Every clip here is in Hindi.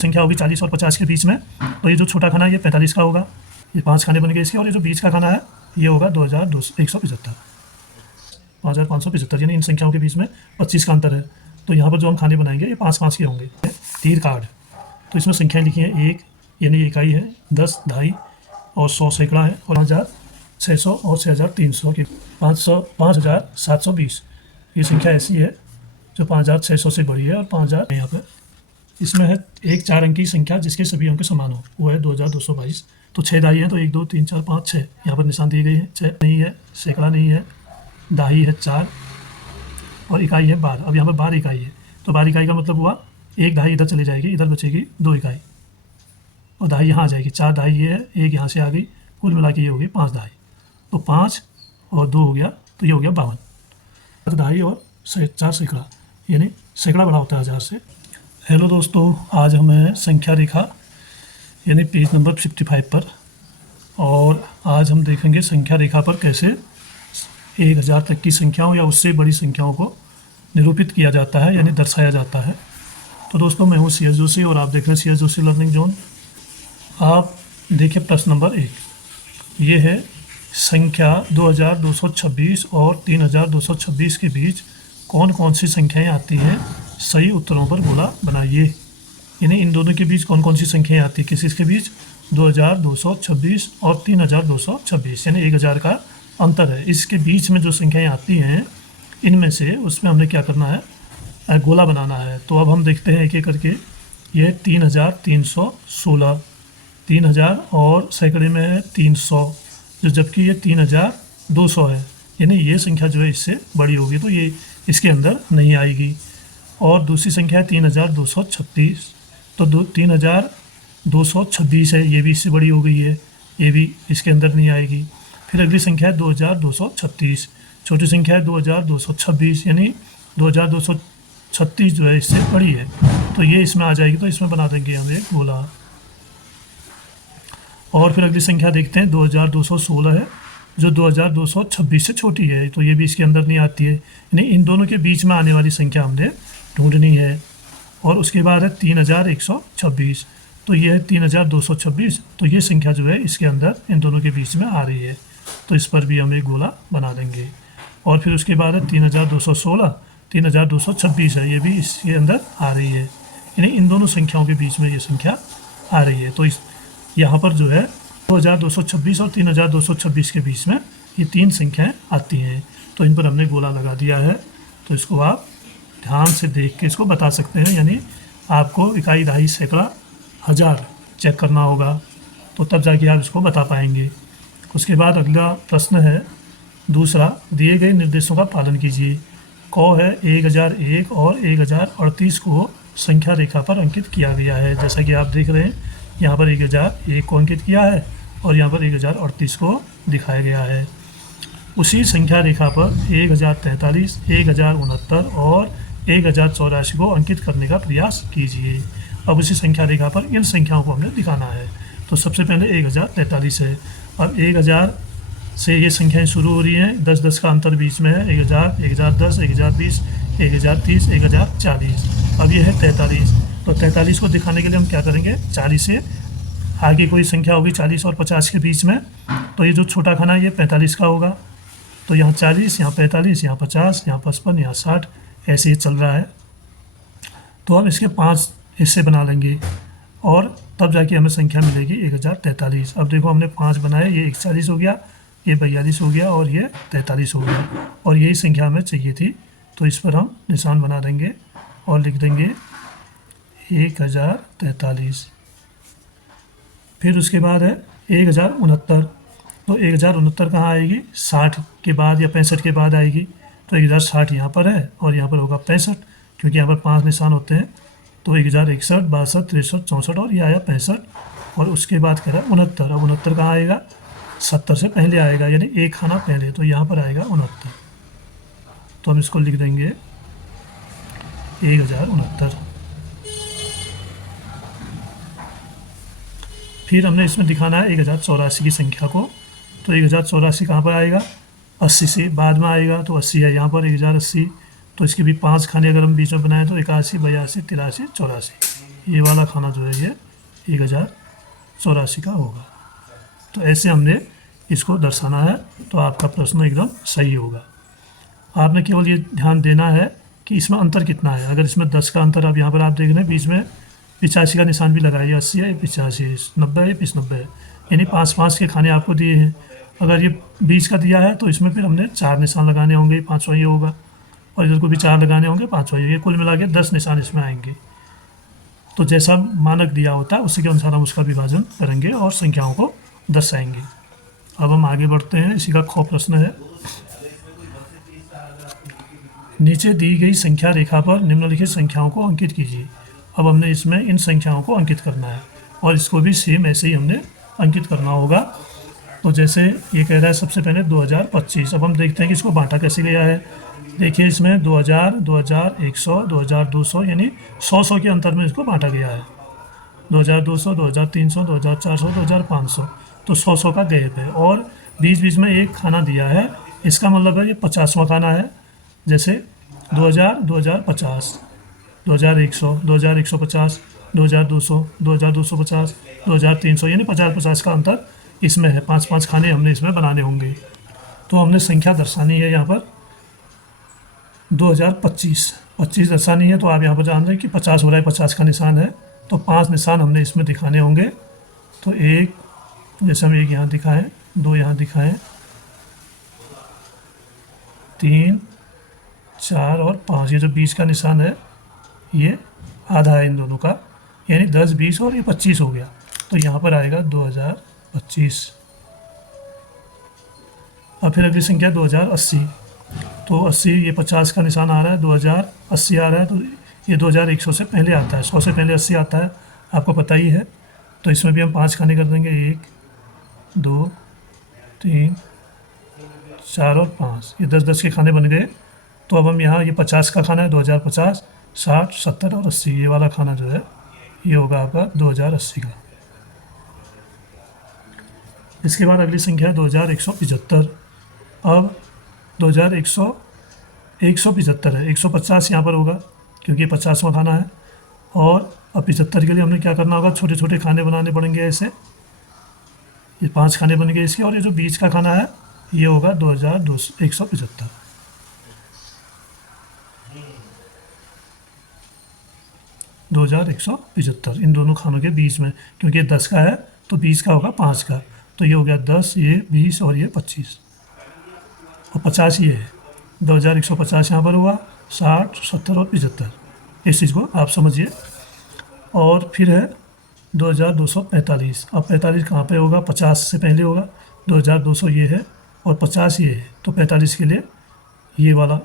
संख्या होगी 40 और 50 के बीच में, तो ये जो छोटा खाना है ये 45 का होगा, ये 5 खाने बन गए इसके, और ये जो बीच का खाना है ये होगा 2275, 5575, यानी इन संख्याओं के बीच में 25 का अंतर है। तो यहाँ पर जो हम खाने बनाएंगे ये 5-5 के होंगे। तीर कार्ड, तो इसमें संख्याएं लिखी हैं 1 यानी इकाई है, 10 ढाई और 100 सैकड़ा है, और 5600 और 6300 की 5720, ये संख्या ऐसी है जो 5600 से बड़ी है और 5000 यहाँ पर इसमें है एक 4 अंकी संख्या जिसके सभी अंक समान हो, वो है 2222। तो 6 दाई है, तो 1 2 3 4 5 6 यहाँ पर निशान दिए गए हैं। 6 नहीं है, सैकड़ा नहीं है, दाही है 4 और इकाई है 12। अब यहाँ पर 12 इकाई है, तो 12 इकाई का मतलब हुआ एक दाही इधर चली जाएगी, इधर बचेगी 2 इकाई और दाही यहाँ आ जाएगी। 4 दाही ये है, एक यहाँ से आ गई, कुल मिला के ये होगी 5 दाही। तो 5 और 2 हो गया, तो ये हो गया 52 दाही और 4 सैकड़ा, यानी सैकड़ा बड़ा होता है 1000 से। हेलो दोस्तों, आज हम हैं संख्या रेखा यानी पेज नंबर 55 पर, और आज हम देखेंगे संख्या रेखा पर कैसे 1000 तक की संख्याओं या उससे बड़ी संख्याओं को निरूपित किया जाता है यानी दर्शाया जाता है। तो दोस्तों, मैं हूँ CS जोशी और आप देख रहे हैं CS जोशी लर्निंग जोन। आप देखिए प्रश्न नंबर 1, ये है संख्या 2226 और 3226 के बीच कौन कौन सी संख्याएँ आती हैं, सही उत्तरों पर गोला बनाइए। यानी इन दोनों के बीच कौन कौन सी संख्याएँ आती है, किस के बीच 2226 और 3226, यानी 1000 का अंतर है। इसके बीच में जो संख्याएँ आती हैं इनमें से उसमें हमने क्या करना है, गोला बनाना है। तो अब हम देखते हैं एक एक करके। ये 3316, 3000 और सैकड़े में है 300, जो जबकि ये 3200 है, यानी ये संख्या जो है इससे बड़ी होगी, तो ये इसके अंदर नहीं आएगी। और दूसरी संख्या है 3236, तो 3226 है, ये भी इससे बड़ी हो गई है, ये भी इसके अंदर नहीं आएगी। फिर अगली संख्या है 2236, छोटी संख्या है 2226, यानी 2236 जो है इससे बड़ी है, तो ये इसमें आ जाएगी, तो इसमें बना देंगे हम एक गोला। और फिर अगली संख्या देखते हैं 2216 है, जो 2226 से छोटी है, तो ये भी इसके अंदर नहीं आती है, यानी इन दोनों के बीच में आने वाली संख्या हमने ढूंढनी है। और उसके बाद है 3126, तो ये है 3226, तो ये संख्या जो है इसके अंदर इन दोनों के बीच में आ रही है, तो इस पर भी हम एक गोला बना देंगे। और फिर उसके बाद है 3216, 3226 है, ये भी इसके अंदर आ रही है, यानी इन दोनों संख्याओं के बीच में ये संख्या आ रही है। तो इस यहाँ पर जो है 2226 और 3226 के बीच में ये 3 संख्याएँ आती हैं, तो इन पर हमने गोला लगा दिया है। तो इसको आप ध्यान से देख के इसको बता सकते हैं, यानी आपको इकाई दहाई सैकड़ा हज़ार चेक करना होगा, तो तब जाके आप इसको बता पाएंगे। उसके बाद अगला प्रश्न है दूसरा, दिए गए निर्देशों का पालन कीजिए। क है 1001 और 1038 को संख्या रेखा पर अंकित किया गया है। जैसा कि आप देख रहे हैं, यहाँ पर 1001 को अंकित किया है और यहाँ पर 1038 को दिखाया गया है। उसी संख्या रेखा पर 1043, 1069 और 1084 को अंकित करने का प्रयास कीजिए। अब उसी संख्या रेखा पर इन संख्याओं को हमें दिखाना है। तो सबसे पहले 1043 है। अब 1000 से ये संख्याएं शुरू हो रही हैं, 10-10 का अंतर बीच में है, 1000, 1010, 1020, 1030, 1040। अब ये है 43, तो 43 को दिखाने के लिए हम क्या करेंगे, 40 से आगे कोई संख्या होगी 40 और 50 के बीच में, तो ये जो छोटा खाना है ये 45 का होगा। तो यहाँ 40, यहाँ 45, यहाँ 50, यहाँ 55, यहाँ 60, ऐसे ही चल रहा है। तो हम इसके 5 हिस्से बना लेंगे और तब जाके हमें संख्या मिलेगी 1043। अब देखो हमने 5 बनाए, ये 41 हो गया, ये 42 हो गया और ये 43 हो गया, और यही संख्या हमें चाहिए थी। तो इस पर हम निशान बना देंगे और लिख देंगे 1043। फिर उसके बाद है 1069, तो 1069 कहाँ आएगी, 60 के बाद या 65 के बाद आएगी। तो 1060 यहाँ पर है और यहाँ पर होगा 65, क्योंकि यहाँ पर 5 निशान होते हैं। तो 1061, 62, 63, 64 और ये आया 65। और उसके बाद कह रहा है 69, अब 69 कहाँ आएगा, 70 से पहले आएगा, यानी एक खाना पहले, तो यहाँ पर आएगा 69। तो हम इसको लिख देंगे 1069। फिर हमने इसमें दिखाना है 1084 की संख्या को। तो 1084 कहाँ पर आएगा, 80 से बाद में आएगा, तो 80 है यहाँ पर 1080। तो इसके भी 5 खाने अगर हम बीच में बनाएं तो 81, 82, 83, 84, ये वाला खाना जो है ये 1084 का होगा। तो ऐसे हमने इसको दर्शाना है, तो आपका प्रश्न एकदम सही होगा। आपने केवल ये ध्यान देना है कि इसमें अंतर कितना है। अगर इसमें 10 का अंतर, अब यहाँ पर आप देख रहे हैं बीच में 85 का निशान भी लगाइए, 80 है 85, 90 है 90 है, यानी 5-5 के खाने आपको दिए हैं। अगर ये 20 का दिया है तो इसमें फिर हमने 4 निशान लगाने होंगे, 5वां ये होगा, और इधर को भी 4 लगाने होंगे, 5वां ये, कुल मिला के 10 निशान इसमें आएंगे। तो जैसा मानक दिया होता है उसी के अनुसार हम उसका विभाजन करेंगे और संख्याओं को दर्शाएंगे। अब हम आगे बढ़ते हैं। इसी का ख प्रश्न है, नीचे दी गई संख्या रेखा पर निम्नलिखित संख्याओं को अंकित कीजिए। अब हमने इसमें इन संख्याओं को अंकित करना है और इसको भी सेम ऐसे ही हमने अंकित करना होगा। तो जैसे ये कह रहा है सबसे पहले 2025। अब हम देखते हैं कि इसको बांटा कैसे गया है। देखिए इसमें 2000, 2100, 2200 यानी 100 के अंतर में इसको बांटा गया है। 2200, 2300, 2400, 2500, तो 100 का गैप है और बीच बीच में एक खाना दिया है। इसका मतलब है ये 50वां खाना है। जैसे 2000, 2050, 2100, 2150, 2200, 2250, 2300 यानी 50-50 का अंतर इसमें है। 5-5 खाने हमने इसमें बनाने होंगे। तो हमने संख्या दर्शानी है यहाँ पर 2025 दर्शानी है। तो आप यहाँ पर जान रहे हैं कि 50 हो रहा है, 50 का निशान है, तो 5 निशान हमने इसमें दिखाने होंगे। तो एक, जैसे हम एक यहाँ दिखाएं, 2 यहाँ दिखाएं, 3, 4 और 5, ये जो 20 का निशान है ये आधा है इन दोनों का, यानी 10, 20 और ये 25 हो गया। तो यहाँ पर आएगा 2025। और फिर अगली संख्या 2080। तो 80, ये 50 का निशान आ रहा है, 2080 आ रहा है, तो ये 2100 से पहले आता है, 100 से पहले 80 आता है, आपको पता ही है। तो इसमें भी हम 5 खाने कर देंगे, 1, 2, 3, 4 और 5, ये 10-10 के खाने बन गए। तो अब हम यहाँ, ये 50 का खाना है 2050, 60, 70 और 80, ये वाला खाना जो है ये होगा आपका 2080 का। इसके बाद अगली संख्या है 2175। अब 175 है, 150 यहाँ पर होगा क्योंकि 50वां खाना है। और अब 75 के लिए हमने क्या करना होगा, छोटे छोटे खाने बनाने पड़ेंगे ऐसे। ये 5 खाने बन गए इसके, और ये जो बीच का खाना है ये होगा 2175। 2175 इन दोनों खानों के बीच में, क्योंकि ये 10 का है तो 20 का होगा 5 का, तो ये हो गया 10, ये 20 और ये 25 और 50 ये है। 2150 यहाँ पर हुआ, 60, 70 और 75, इस चीज़ को आप समझिए। और फिर है 2245। अब 45 कहाँ पे होगा, 50 से पहले होगा, 2200 ये है और 50 ये है, तो 45 के लिए ये वाला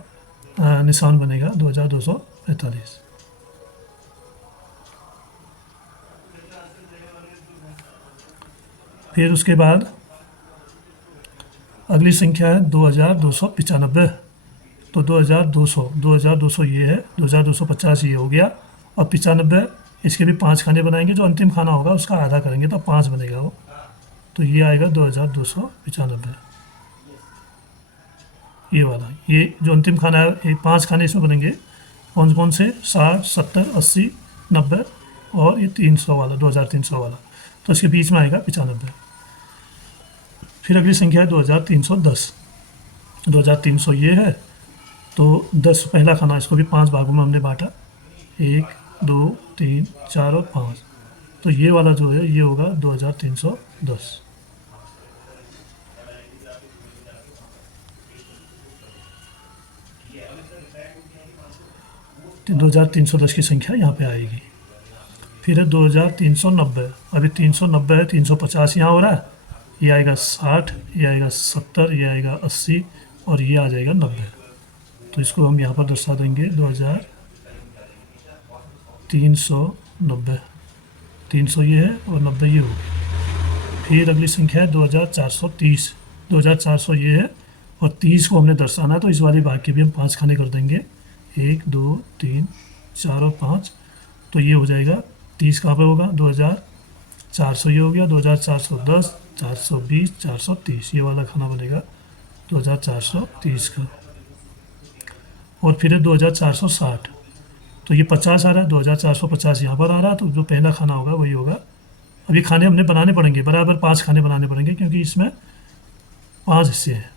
निशान बनेगा 2245। फिर उसके बाद अगली संख्या है 2295। तो 2200 ये है, 2250 ये हो गया, और 95 इसके भी 5 खाने बनाएंगे, जो अंतिम खाना होगा उसका आधा करेंगे तो 5 बनेगा वो, तो ये आएगा 2295। ये वाला, ये जो अंतिम खाना है, ये 5 खाने इसमें बनेंगे। कौन कौन से, 60, 70, 80, 90 और ये 300 वाला, 2300 वाला, तो इसके बीच में आएगा 95। फिर अगली संख्या है 2310। 2300 ये है, तो 10 पहला खाना, इसको भी 5 भागों में हमने बांटा, 1, 2, 3, 4 और 5, तो ये वाला जो है ये होगा 2310। तो 2310 की संख्या यहाँ पे आएगी। फिर है 2390। अभी 390 है, 350 यहाँ हो रहा है, ये आएगा 60, ये आएगा 70, ये आएगा 80 और ये आ जाएगा 90। तो इसको हम यहाँ पर दर्शा देंगे 2390। 300 ये है और 90 ये होगी। फिर अगली संख्या है 2430। 2400 ये है और 30 को हमने दर्शाना है, तो इस वाले भाग के भी हम 5 खाने कर देंगे, 1, 2, 3, 4 और 5, तो ये हो जाएगा 30 कहाँ पे होगा, 2400 ये हो गया, 2410, 420, 430, ये वाला खाना बनेगा 2430 का। और फिर है 2460। तो ये 50 आ रहा है, 2450 यहाँ पर आ रहा है, तो जो पहला खाना होगा वही होगा। अब ये खाने हमने बनाने पड़ेंगे, बराबर 5 खाने बनाने पड़ेंगे, क्योंकि इसमें 5 हिस्से हैं,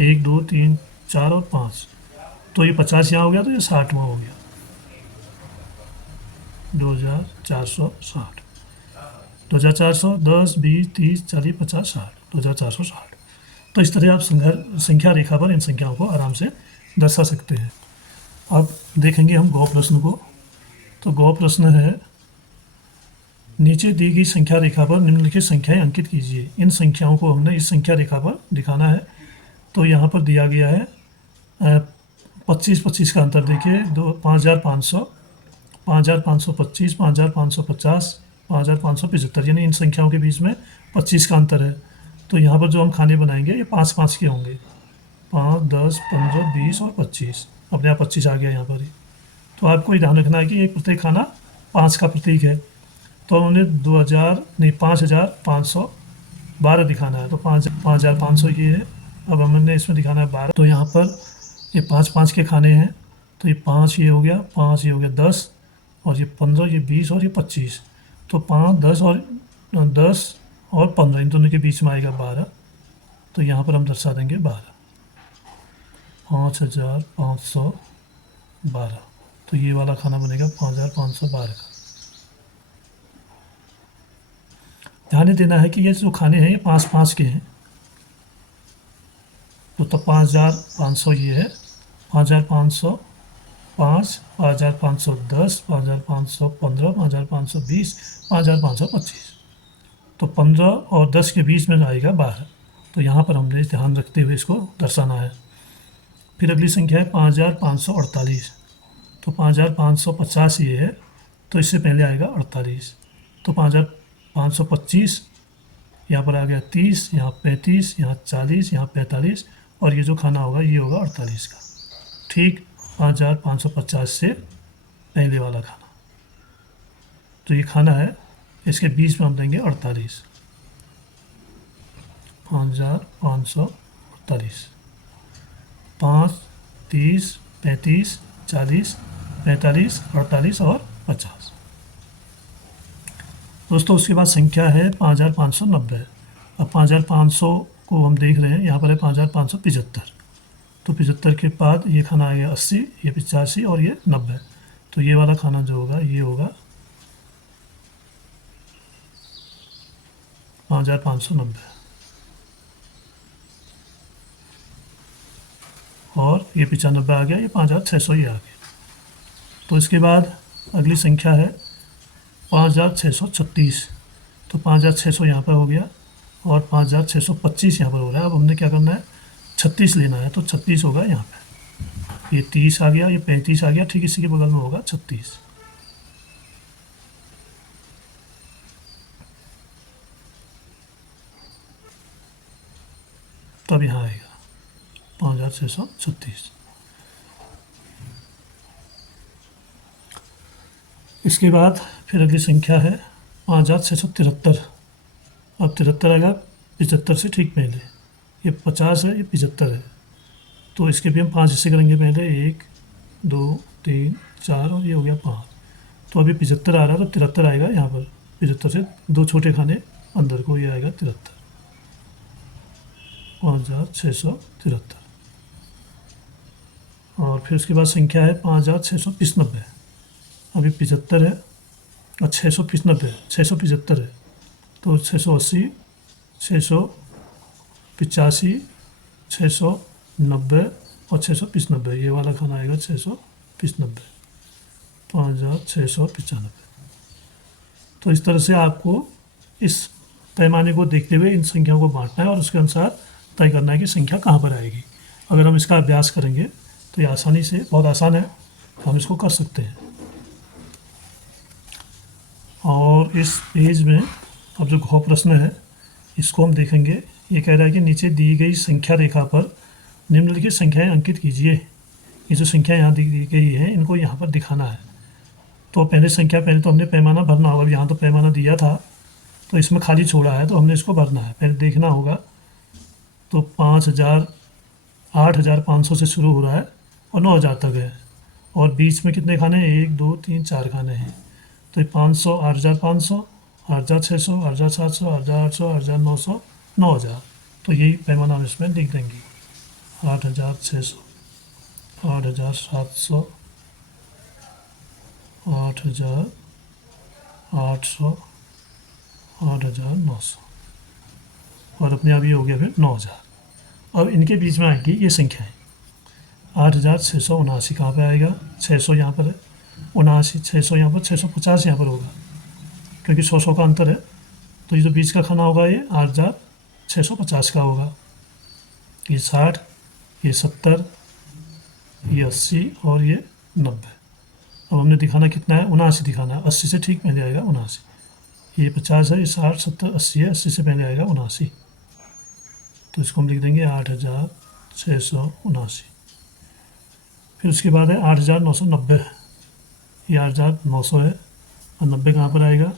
1 2 3 4 और 5। तो ये 50 यहाँ हो गया, तो ये 60 वहाँ हो गया, 2460, 2400, 10 20 30 40 50 60, 2460। तो इस तरह आप संख्या रेखा पर इन संख्याओं को आराम से दर्शा सकते हैं। अब देखेंगे हम गौ प्रश्न को। तो गौ प्रश्न है, नीचे दी गई संख्या रेखा पर निम्नलिखित संख्याएं अंकित कीजिए। इन संख्याओं को हमने इस संख्या रेखा पर दिखाना है। तो यहाँ पर दिया गया है 25-25 का अंतर देखिए, 5500, 5525, 5550, 5575, यानी इन संख्याओं के बीच में 25 का अंतर है। तो यहाँ पर जो हम खाने बनाएंगे ये 5-5 के होंगे, 5 10 15 20 और 25, अपने आप 25 आ गया यहाँ पर ही। तो आपको ये ध्यान रखना है कि एक प्रत्येक खाना 5 का प्रतीक है। तो हमने 5512 दिखाना है, तो 5500 ये है। अब हमने इसमें दिखाना है 12, तो यहाँ पर ये 5-5 के खाने हैं, तो ये 5 ये हो गया, 5 ये हो गया 10, और ये 15, ये 20 और ये 25। तो 5 10 और 15 इन दोनों के बीच में आएगा 12। तो यहाँ पर हम दर्शा देंगे 12, 5512। तो ये वाला खाना बनेगा 5512 का। ध्यान देना है कि ये जो खाने हैं ये 5-5 के हैं। तो 5500 ये है, 5505, 5510, 5515, 5520, 5525। तो 15 और 10 के बीच में आएगा 12। तो यहाँ पर हमने ध्यान रखते हुए इसको दर्शाना है। फिर अगली संख्या है 5548। तो 5550 ये है, तो इससे पहले आएगा 48। तो 5525, यहाँ पर आ गया 30, यहाँ 35, यहाँ 40, यहाँ 45, और ये जो खाना होगा ये होगा 48 का। ठीक 5550 से पहले वाला खाना, तो ये खाना है, इसके बीच में हम देंगे 48, 5548। 5 30 35 40 45 48 और 50। दोस्तों उसके बाद संख्या है 5590। अब 5500 को हम देख रहे हैं, यहाँ पर है 5575। तो 75 के बाद ये खाना आ गया 80, ये 85 और ये 90। तो ये वाला खाना जो होगा ये होगा 5590, और ये 95 आ गया, ये 5600 ये आ गया। तो इसके बाद अगली संख्या है 5636। तो 5600 यहाँ पर हो गया, और 5625 यहाँ पर हो रहा है। अब हमने क्या करना है, 36 लेना है, तो 36 होगा यहाँ पे। ये 30 आ गया, ये 35 आ गया, ठीक इसी के बगल में होगा 36। तब यहाँ आएगा 5636। इसके बाद फिर अगली संख्या है 5673। अब 73 आएगा 75 से ठीक पहले, ये 50 है, ये 75 है। तो इसके भी हम 5 हिस्से करेंगे पहले, 1 2 3 4, और ये हो गया 5। तो अभी 75 आ रहा है, तो 73 आएगा यहाँ पर। 75 से 2 छोटे खाने अंदर को, ये आएगा 73, 5673। और फिर उसके बाद संख्या है 5695। अभी 75 है और 695, 675 है, तो 680, 685, 690 और 695, ये वाला खाना आएगा 695, 5695। तो इस तरह से आपको इस पैमाने को देखते हुए इन संख्याओं को बांटना है, और उसके अनुसार तय करना है कि संख्या कहाँ पर आएगी। अगर हम इसका अभ्यास करेंगे तो ये आसानी से, बहुत आसान है, हम इसको कर सकते हैं। और इस पेज में अब जो घ प्रश्न है इसको हम देखेंगे। ये कह रहा है कि नीचे दी गई संख्या रेखा पर निम्नलिखित संख्याएं अंकित कीजिए। ये जो संख्या यहाँ दी गई है इनको यहाँ पर दिखाना है। तो पहले तो हमने पैमाना भरना होगा। यहाँ तो पैमाना दिया था, तो इसमें खाली छोड़ा है, तो हमने इसको भरना है, पहले देखना होगा। तो 8500 से शुरू हो रहा है और 9000 तक है। और बीच में कितने खाने हैं, 1 2 3 4 खाने हैं। तो ये 500, 8,500, 8,600, 8,700, 8,800, 8,900, 9,000। तो यही पैमाना हम इसमें लिख देंगे, 8,600, 8,700, 8,800, 8,900, और अपने आप ये हो गया फिर 9,000। अब इनके बीच में आएगी ये संख्याएं, 8,679 कहाँ पे आएगा, 600 यहाँ पर है, 79, 600 यहाँ पर, 650 यहाँ पर होगा, क्योंकि 100 का अंतर है। तो ये जो बीच का खाना होगा ये 8,650 का होगा। ये 60, ये 70, ये 80 और ये 90। अब हमने दिखाना कितना है, 79 दिखाना है। 80 से ठीक पहले आएगा 79। ये 50 है, ये 60, 70, 80 है, 80 से पहले आएगा 79। तो इसको हम लिख देंगे 8,679। फिर उसके बाद है 8,990। ये 8,900 है, और 90 कहाँ पर आएगा,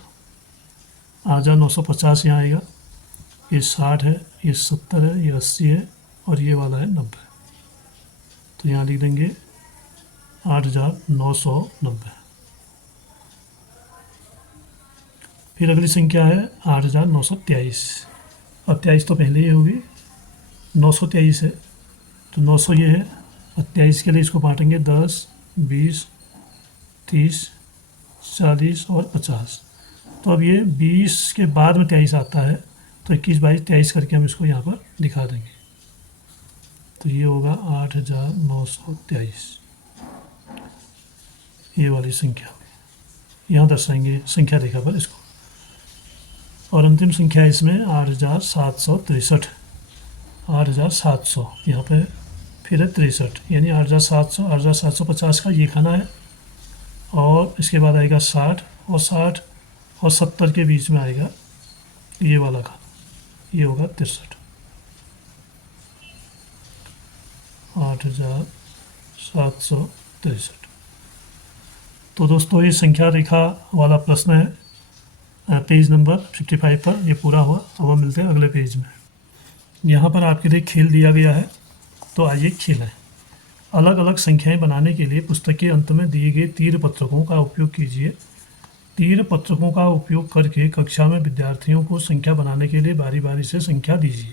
8,950 यहाँ आएगा। ये 60 है, ये 70 है, ये 80 है, और ये वाला है 90। तो यहाँ लिख देंगे 8,990। फिर अगली संख्या है 8,923। अब 23 तो पहले ही होगी, 923 है, तो 900 ये है, और 23 के लिए इसको बांटेंगे 10, 20, 30, 40 और 50। तो अब ये 20 के बाद में 23 आता है, तो 21, 22, 23 करके हम इसको यहाँ पर दिखा देंगे। तो ये होगा 8,923, ये वाली संख्या यहाँ दर्शाएंगे संख्या रेखा पर इसको। और अंतिम संख्या है इसमें 8,763, 8,700 यहाँ पे, फिर है 63, यानी 8,700, 8,750 का ये खाना है, और इसके बाद आएगा 60, और 60 और 70 के बीच में आएगा ये वाला खाना, ये होगा 63। 8,763। तो दोस्तों ये संख्या रेखा वाला प्रश्न है पेज नंबर 55 पर, ये पूरा हुआ। अब हम मिलते हैं अगले पेज में। यहाँ पर आपके लिए खेल दिया गया है, तो आइए खेलें। अलग अलग संख्याएं बनाने के लिए पुस्तक के अंत में दिए गए तीर पत्रकों का उपयोग कीजिए। तीर पत्रकों का उपयोग करके कक्षा में विद्यार्थियों को संख्या बनाने के लिए बारी बारी से संख्या दीजिए।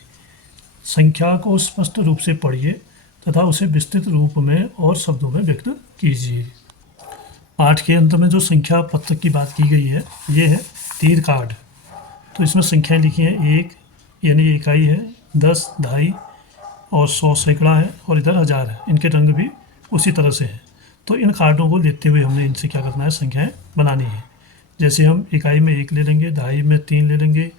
संख्या को स्पष्ट रूप से पढ़िए तथा उसे विस्तृत रूप में और शब्दों में व्यक्त कीजिए। पाठ के अंत में जो संख्या पत्रक की बात की गई है, ये है तीर कार्ड। तो इसमें संख्याएं लिखी हैं, 1 यानी इकाई है, 10 ढाई, और 100 सैकड़ा है, और इधर 1000 है। इनके रंग भी उसी तरह से हैं। तो इन कार्डों को लेते हुए हमने इनसे क्या करना है, संख्याएं बनानी है। जैसे हम इकाई में 1 ले लेंगे, ढाई में 3 ले लेंगे,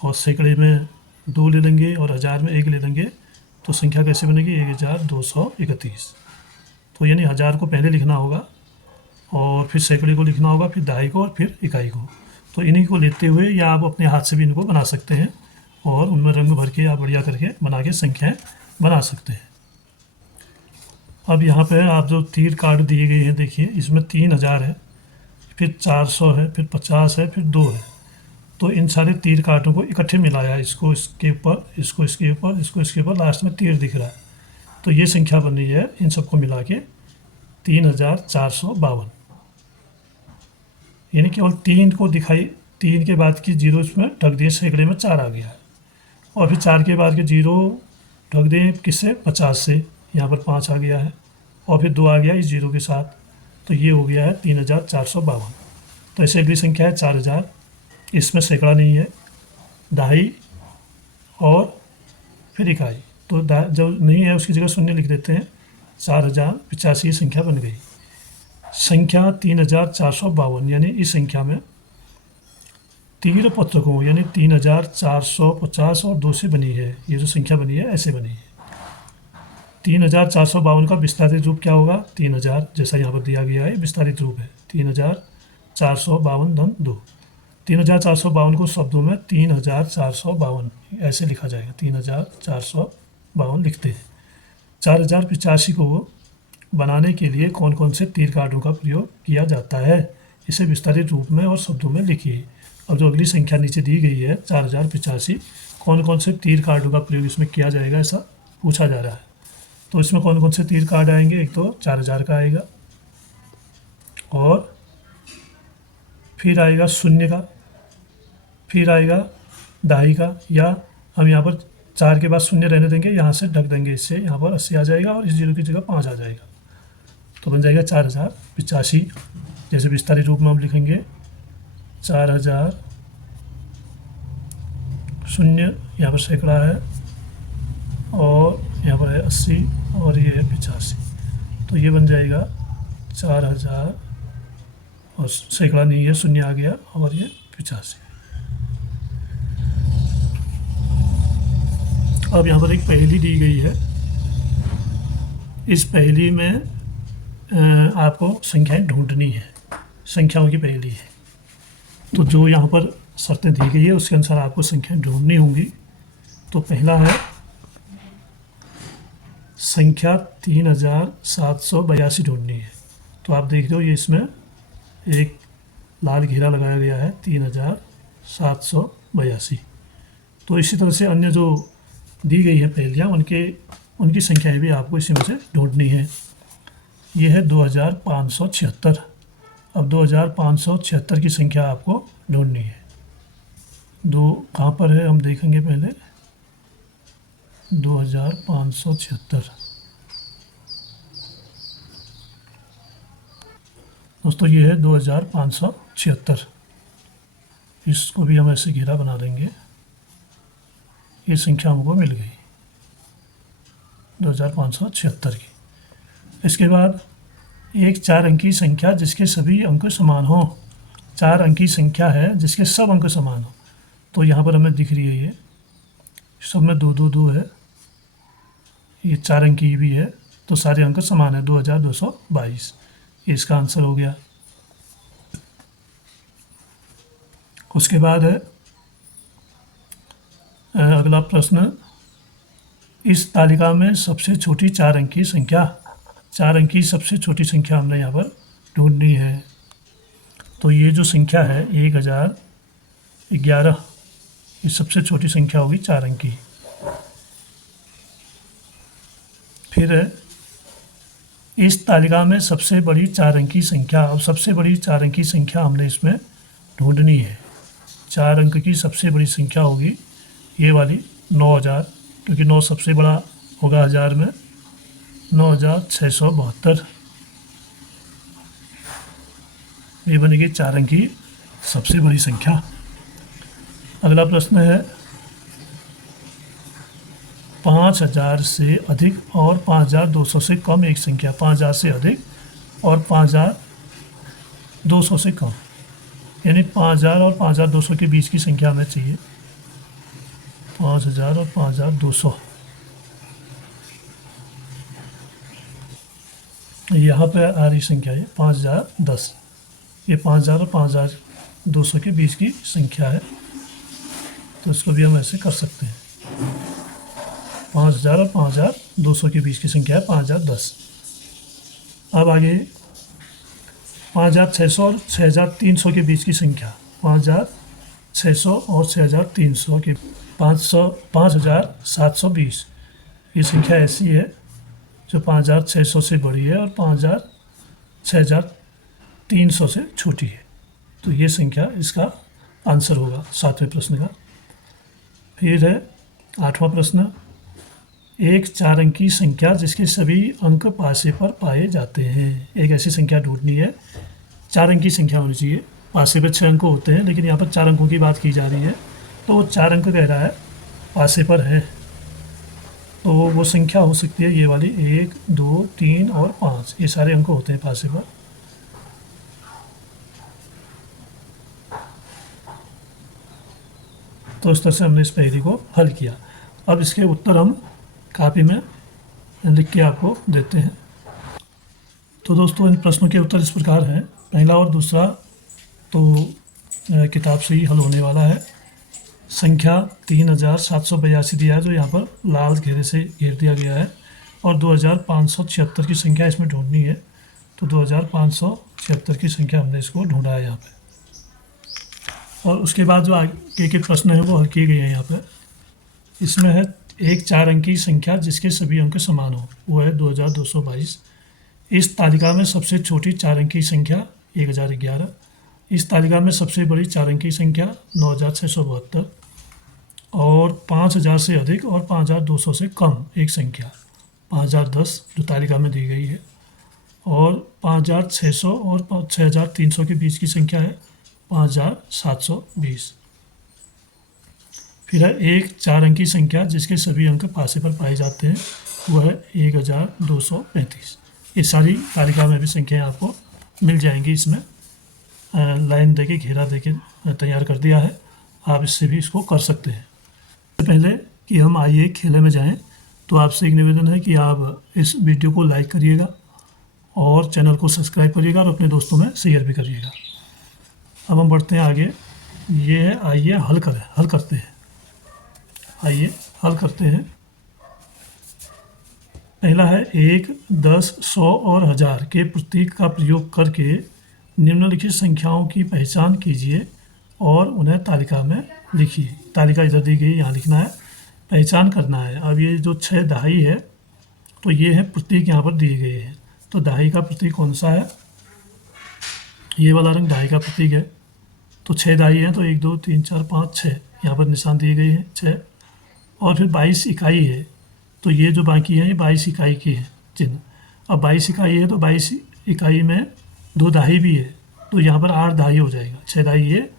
और सैकड़े में 2 ले लेंगे, और 1000 में 1 ले लेंगे। तो संख्या कैसे बनेगी, 1,231। तो यानी 1000 को पहले लिखना होगा, और फिर सैकड़े को लिखना होगा, फिर ढाई को, और फिर इकाई को। तो इन्हीं को लेते हुए, या आप अपने हाथ से भी इनको बना सकते हैं, और उनमें रंग भर के या बढ़िया करके बना के संख्याएँ बना सकते हैं। अब यहाँ पे आप जो तीर कार्ड दिए गए हैं, देखिए इसमें 3,000 है, फिर 400 है, फिर 50 है, फिर 2 है। तो इन सारे तीर कार्डों को इकट्ठे मिलाया, इसको इसके ऊपर, इसको इसके ऊपर, इसको इसके ऊपर, लास्ट में तीर दिख रहा है। तो ये संख्या बन रही है इन सबको मिला के 3,452। यानी केवल 3 को दिखाई, 3 के बाद की जीरो इसमें ढक दिए, सैकड़े में 4 आ गया है, और फिर 4 के बाद के जीरो ढक दें किससे, 50 से, यहाँ पर 5 आ गया है, और फिर 2 आ गया इस जीरो के साथ। तो ये हो गया है 3,452। तो ऐसे अगली संख्या है 4,000, इसमें सैकड़ा नहीं है, ढाई और फिर इकाई। तो जो नहीं है उसकी जगह शून्य लिख देते हैं, 4,085 संख्या बन गई। संख्या 3,452, यानी इस संख्या में तीर पत्रकों यानी 3,450 और 2 से बनी है। ये जो संख्या बनी है ऐसे बनी है। 3,452 का विस्तारित रूप क्या होगा, 3,000, जैसा यहाँ पर दिया गया है विस्तारित रूप है 3,452 धन 2। 3,452 को शब्दों में 3,452 ऐसे लिखा जाएगा, 3,452 लिखते हैं। 4,085 को बनाने के लिए कौन कौन से तीर कार्डों का प्रयोग किया जाता है, इसे विस्तारित रूप में और शब्दों में लिखिए। अब जो अगली संख्या नीचे दी गई है 4,085, कौन कौन से तीर कार्डों का प्रयोग इसमें किया जाएगा, ऐसा पूछा जा रहा है। तो इसमें कौन कौन से तीर कार्ड आएंगे, एक तो 4,000 का आएगा, और फिर आएगा शून्य का, फिर आएगा दहाई का, या हम यहाँ पर 4 के बाद शून्य रहने देंगे, यहाँ से ढक देंगे, इससे यहाँ पर 80 आ जाएगा और इस 0 की जगह 5 आ जाएगा, तो बन जाएगा 4085। जैसे विस्तारित रूप में हम लिखेंगे 4000, शून्य यहाँ पर सैकड़ा है और यहाँ पर है 80 और ये है 85, तो ये बन जाएगा 4000 और सैकड़ा नहीं है, शून्य आ गया और ये 85। अब यहाँ पर एक पहेली दी गई है। इस पहेली में आपको संख्याएं ढूंढनी है, संख्याओं की पहेली है। तो जो यहाँ पर शर्तें दी गई है उसके अनुसार आपको संख्याएं ढूंढनी होंगी। तो पहला है संख्या 3782 ढूंढनी है। तो आप देख रहे हो ये इसमें एक लाल घेरा लगाया गया है 3782। तो इसी तरह से अन्य जो दी गई है पहेलियाँ उनकी संख्याएं भी आपको इसी में से ढूंढनी है। ये है 2576। अब 2576 की संख्या आपको ढूंढनी है। दो कहाँ पर है हम देखेंगे पहले। 2576 दोस्तों, ये है 2576। इसको भी हम ऐसे घेरा बना देंगे। ये संख्या हमको मिल गई 2576 की। इसके बाद एक 4 अंकी संख्या जिसके सभी अंक समान हो। 4 अंकी संख्या है जिसके सब अंक समान हो। तो यहाँ पर हमें दिख रही है, ये सब में 2 2 2 है, ये 4 अंकी भी है, तो सारे अंक समान है 2222। ये इसका आंसर हो गया। उसके बाद है अगला प्रश्न, इस तालिका में सबसे छोटी 4 अंकी संख्या। 4 अंकी सबसे छोटी संख्या हमने यहाँ पर ढूंढनी है। तो ये जो संख्या है 1011, ये सबसे छोटी संख्या होगी 4 अंकी। फिर है इस तालिका में सबसे बड़ी 4 अंकी संख्या। अब सबसे बड़ी 4 अंकी संख्या हमने इसमें ढूंढनी है। 4 अंक की सबसे बड़ी संख्या होगी ये वाली 9000, क्योंकि 9 सबसे बड़ा होगा 1000 में। 9672 ये बनेगी 4 अंक की सबसे बड़ी संख्या। अगला प्रश्न है 5000 से अधिक और 5200 से कम एक संख्या। 5000 से अधिक और 5200 से कम, यानी 5000 और 5200 के बीच की संख्या हमें चाहिए। 5000 और 5200, यहाँ पे आ रही संख्या है 5010। ये 5000 और 5200 के बीच की संख्या है, तो इसको भी हम ऐसे कर सकते हैं। 5000 और 5200 के बीच की संख्या है 5010। अब आगे 5600 और 6300 के बीच की संख्या। 5600 और 6300 के 5720। ये संख्या ऐसी है जो 5600 से बड़ी है और 6300 से छोटी है। तो ये संख्या इसका आंसर होगा 7वें प्रश्न का। फिर है 8वां प्रश्न, एक 4 अंकी संख्या जिसके सभी अंक पासे पर पाए जाते हैं। एक ऐसी संख्या ढूंढनी है, 4 अंकी संख्या होनी चाहिए। पासे पर 6 अंक होते हैं, लेकिन यहाँ पर 4 अंकों की बात की जा रही है। तो वो 4 अंक कह रहा है, पासे पर है, तो वो संख्या हो सकती है ये वाली 1 2 3 और 5। ये सारे अंक होते हैं पासे पर। तो इस तरह से हमने इस पहेली को हल किया। अब इसके उत्तर हम कापी में लिख के आपको देते हैं। तो दोस्तों, इन प्रश्नों के उत्तर इस प्रकार हैं। पहला और दूसरा तो किताब से ही हल होने वाला है। संख्या 3782 दिया है, जो यहाँ पर लाल घेरे से घेर दिया गया है, और 2576 की संख्या इसमें ढूंढनी है। तो 2576 की संख्या हमने इसको ढूंढा है यहाँ पे। और उसके बाद जो आगे के प्रश्न हैं वो हल किए गए हैं यहाँ पे। इसमें है एक 4 अंकी संख्या जिसके सभी अंक समान हो, वो है 2222। इस तालिका में सबसे छोटी 4 अंकी संख्या 1011। इस तालिका में सबसे बड़ी 4 अंकी संख्या 9672 और 5000 से अधिक और 5200 से कम एक संख्या 5010 जो तालिका में दी गई है, और 5600 और 6300 के बीच की संख्या है 5720। फिर है एक 4 अंकी संख्या जिसके सभी अंक पासे पर पाए जाते हैं, वह है 1235। ये सारी तालिका में भी संख्याएं आपको मिल जाएंगी। इसमें लाइन देके घेरा देके तैयार कर दिया है, आप इससे भी इसको कर सकते हैं। पहले कि हम आइए खेले में जाएं, तो आपसे एक निवेदन है कि आप इस वीडियो को लाइक करिएगा और चैनल को सब्सक्राइब करिएगा और अपने दोस्तों में शेयर भी करिएगा। अब हम बढ़ते हैं आगे। ये है, आइए हल करते हैं। आइए हल करते हैं। पहला है 1, 10, 100 और 1000 के प्रतीक का प्रयोग करके निम्नलिखित संख्याओं की पहचान कीजिए और उन्हें तालिका में लिखिए। तालिका इधर दी गई, यहाँ लिखना है, पहचान करना है। अब ये जो 6 दहाई है, तो ये है प्रतीक यहाँ पर दिए गए हैं। तो दहाई का प्रतीक कौन सा है? ये वाला रंग दहाई का प्रतीक है। तो 6 दहाई हैं, तो 1, 2, 3, 4, 5, 6 यहाँ पर निशान दिए गए हैं 6। और फिर 22 इकाई है, तो ये जो बाकी है ये 22 इकाई की है चिन्ह। अब 22 इकाई है तो 22 इकाई में 2 दहाई भी है, तो यहाँ पर 8 दहाई हो जाएगा। 6 दहाई है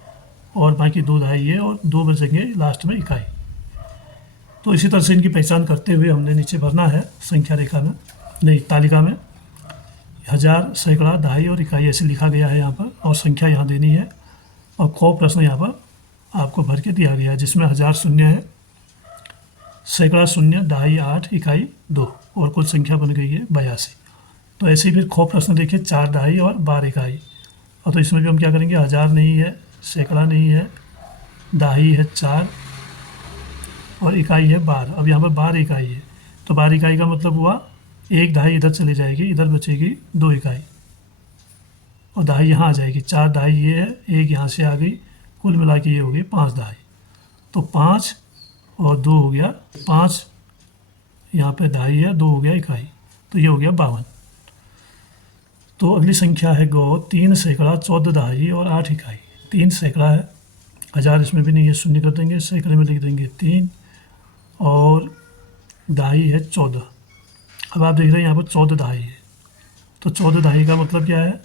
और बाकी 2 दहाई है और 2 बचेंगे लास्ट में इकाई। तो इसी तरह से इनकी पहचान करते हुए हमने नीचे भरना है संख्या रेखा में, नहीं तालिका में। 1000, सैकड़ा, दहाई और इकाई ऐसे लिखा गया है यहाँ पर, और संख्या यहाँ देनी है। और खो प्रश्न यहाँ पर आपको भर के दिया गया है, जिसमें 1000 शून्य है, सैकड़ा शून्य, दहाई 8, इकाई 2 और कुल संख्या बन गई है 82। तो ऐसे ही फिर खो प्रश्न देखिए, 4 दहाई और 12 इकाई। और तो इसमें भी हम क्या करेंगे, 1000 नहीं है, सैकड़ा नहीं है, दहाई है 4 और इकाई है 12। अब यहाँ पर 12 इकाई है, तो 12 इकाई का मतलब हुआ 1 दहाई इधर चली जाएगी, इधर बचेगी 2 इकाई और दहाई यहाँ आ जाएगी। 4 दहाई ये है, 1 यहाँ से आ गई, कुल मिला के ये हो गई 5 दहाई। तो 5 और 2 हो गया 5, यहाँ पे दहाई है, 2 हो गया इकाई, तो ये हो गया 52। तो अगली संख्या है गो 3 सैकड़ा, 14 दहाई और 8 इकाई। 3 सैकड़ा है, 1000 इसमें भी नहीं है, शून्य कर देंगे, सैकड़े में लिख देंगे 3 और दहाई है 14। अब आप देख रहे हैं यहाँ पर 14 दहाई है, तो 14 दहाई का मतलब क्या है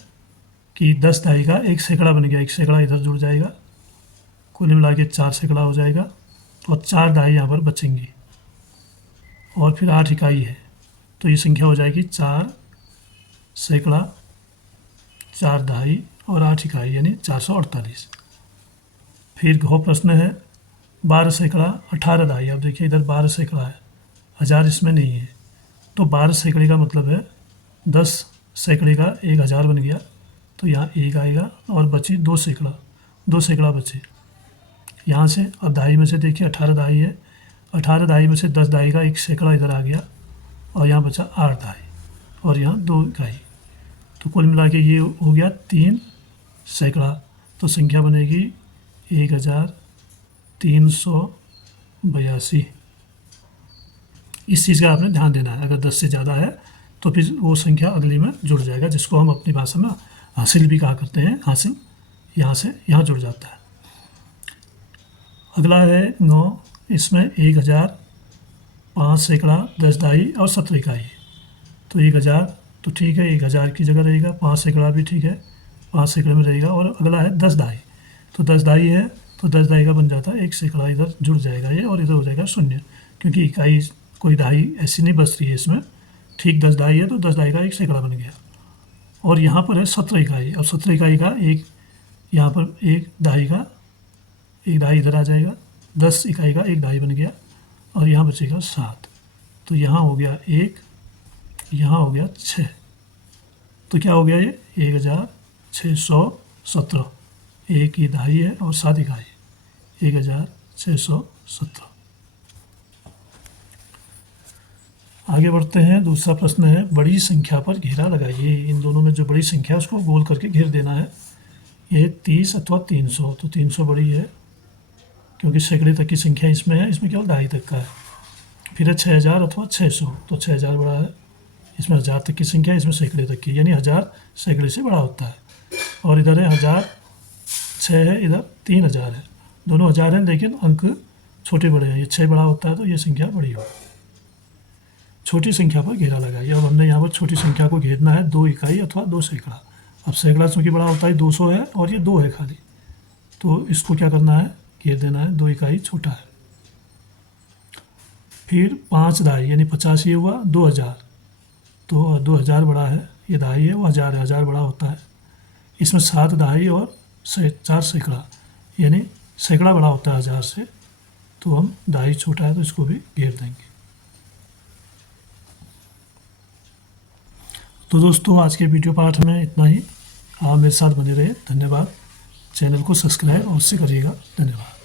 कि 10 दहाई का 1 सैकड़ा बन गया, 1 सैकड़ा इधर जुड़ जाएगा, कुल मिला के 4 सैकड़ा हो जाएगा और 4 दहाई यहाँ पर बचेंगी। और फिर 8 इकाई है, तो ये संख्या हो जाएगी 4 सैकड़ा, 4 दहाई और 8 इकाई, यानी 448। फिर घो प्रश्न है 12 सैकड़ा, 18 दहाई। अब देखिए इधर 12 सैकड़ा है, 1000 इसमें नहीं है, तो 12 सैकड़े का मतलब है 10 सैकड़े का 1000 बन गया, तो यहाँ 1 आएगा और बची 2 सैकड़ा, 2 सैकड़ा बचे यहाँ से। अब दहाई में से देखिए 18 दहाई है, 18 दहाई में से 10 दहाई का 1 सैकड़ा इधर आ गया और यहाँ बचा 8 दहाई और यहाँ 2 इकाई, तो कुल मिला के ये हो गया 3 सैकड़ा। तो संख्या बनेगी 1382। इस चीज़ का आपने ध्यान देना है, अगर 10 से ज़्यादा है तो फिर वो संख्या अगली में जुड़ जाएगा, जिसको हम अपनी भाषा में हासिल भी कहा करते हैं। हासिल यहाँ से यहाँ जुड़ जाता है। अगला है 9, इसमें 1000, 5 सैकड़ा, 10 दहाई और 17 इकाई। तो 1000 तो ठीक है, 1000 की जगह रहेगा, 5 सैकड़ा भी ठीक है, 5 सैकड़े में रहेगा। और अगला है 10 दहाई, तो 10 दहाई है तो 10 दहाई का बन जाता है 1 सैकड़ा, इधर जुड़ जाएगा ये और इधर हो जाएगा 0, क्योंकि इकाई कोई दहाई ऐसी नहीं बच रही है इसमें। ठीक 10 दहाई है तो 10 दहाई का 1 सैकड़ा बन गया। और यहाँ पर है 17 इकाई। अब 17 इकाई का एक यहाँ पर 1 दहाई का 1 दहाई इधर आ जाएगा, 10 इकाई का 1 दहाई बन गया और यहाँ बचेगा 7। तो यहाँ हो गया 1, यहाँ हो गया 6। तो क्या हो गया ये 1617। 1 की दहाई है और 7 इकाई, 1617। आगे बढ़ते हैं। दूसरा प्रश्न है बड़ी संख्या पर घेरा लगाइए। इन दोनों में जो बड़ी संख्या है उसको गोल करके घेर देना है। ये 30 अथवा 300, तो 300 बड़ी है क्योंकि सैकड़े तक की संख्या इसमें है, इसमें केवल दहाई तक का है। फिर है 6000 अथवा 600, तो 6000 बड़ा है, इसमें 1000 तक की संख्या, इसमें सैकड़े तक की, यानी 1000 सैकड़े से बड़ा होता है। और इधर है 1000, 6 है, इधर 3000 है। दोनों 1000 हैं लेकिन अंक छोटे बड़े हैं। ये 6 बड़ा होता है तो ये संख्या बड़ी हो। छोटी संख्या पर घेरा लगाइए। अब हमने यहाँ पर छोटी संख्या को घेरना है 2 इकाई अथवा 2 सैकड़ा। अब सैकड़ा चूँकि बड़ा होता है 200 है और ये 2 है खाली, तो इसको क्या करना है, घेर देना है। 2 इकाई छोटा है। फिर 5 दहाई यानी 50 ये हुआ 2000, तो 2000 बड़ा है, ये दहाई है वो 1000 है, 1000 बड़ा होता है। इसमें 7 दहाई और 4 सैकड़ा यानी सैकड़ा बड़ा होता है 1000 से, तो हम दहाई छोटा है तो इसको भी घेर देंगे। तो दोस्तों आज के वीडियो पाठ में इतना ही। आप मेरे साथ बने रहे, धन्यवाद। चैनल को सब्सक्राइब अवश्य करिएगा, धन्यवाद।